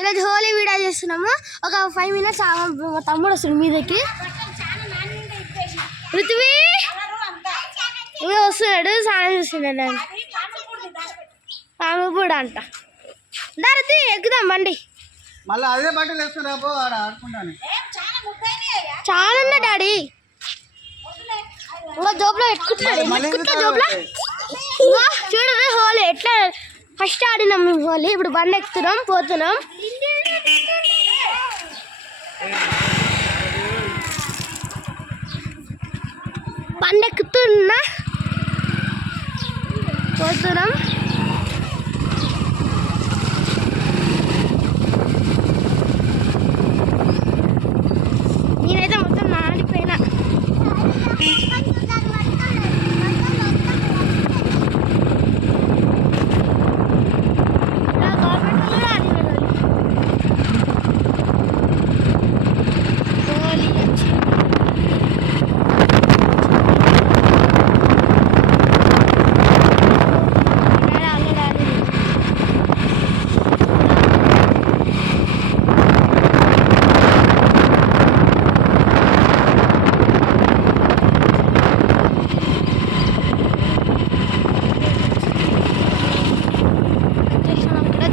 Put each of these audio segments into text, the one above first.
ఈరోజు హోలీ వీడియో చేస్తున్నాము. ఒక 5 minutes మా తమ్ముడు వస్తుంది మీదకి. పృథ్వీ వస్తున్నాడు, స్నానం చేస్తున్నాడు. పాము కూడా అంట. దారి ఎక్కుదాం బండి. మళ్ళీ అదే బట్టలు వేసుకురాబో ఆడుకుంటాను. చాలా ఉన్నా డాడీ. ఇంకా జోబులో పెట్టుకుంటున్నాడు. జోబులో చూడరు హోలీ ఎట్లా ఫస్ట్ ఆడినాం మేము హోలీ. ఇప్పుడు బండి ఎక్కుతున్నాం, పోతున్నాం. బండి ఎక్కుతున్నా, పోతున్నాం. నేనైతే మొత్తం నాడిపోయినా.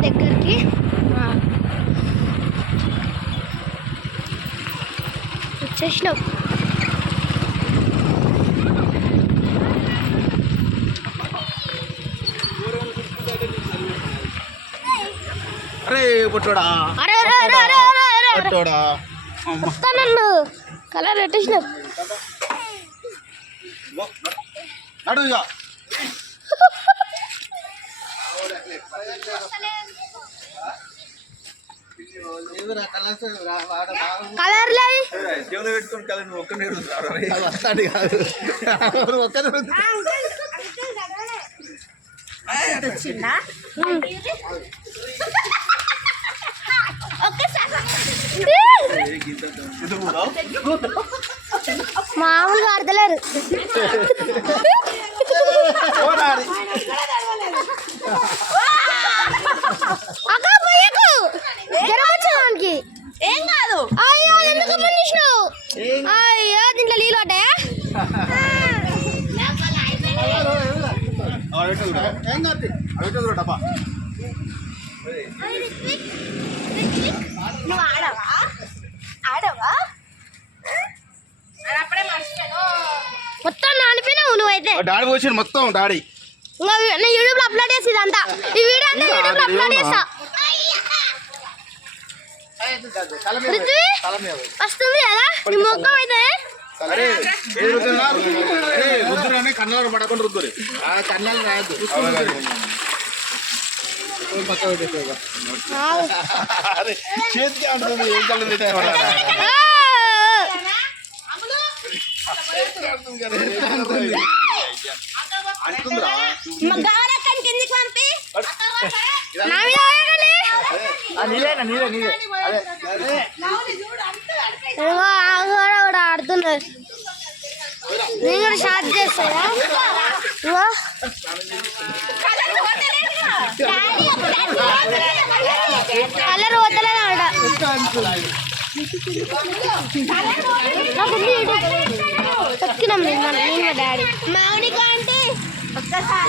దగ్గరికి వచ్చేసినాం. అరే పుట్టోడా, నన్ను కలర్ పెట్టేసినాం. కలర్ పెట్టుకుని కలర్ ఒక్కనే వచ్చిందా మామూలుగా ఆడతలేరు. జ్వరం ఏం కాదు. అయ్యో ఎందుకు పండించినావు? అయ్యో దీంట్లో నీళ్ళు పడ్డాయా? నువ్వు ఆడవా? ఆడవా? మొత్తం నానిపోయినావు నువ్వైతే. డాడీ పోసి మొత్తం డాడీ నేను యూట్యూబ్లో అప్లోడ్ చేసి ఇదంతా ఈ వీడియో అంతా యూట్యూబ్లో అప్లోడ్ చేస్తా. వస్తుంది కదా నీ మొక్కం అయితే. రుద్దురని కన్నాలు పడకుండా రుద్దురు, కన్నాలు రాయద్దు. చేతికి అంటుంది. ఏం కలర్ కిందికి పంపి ఆడుతున్నారు. నేను కూడా షార్ట్ చేస్తాయా? కలర్ వద్దలేదు ఆడ. ఎక్కినాం నేను మా డాడీ. మౌనిక అంటే ఒక్కసారి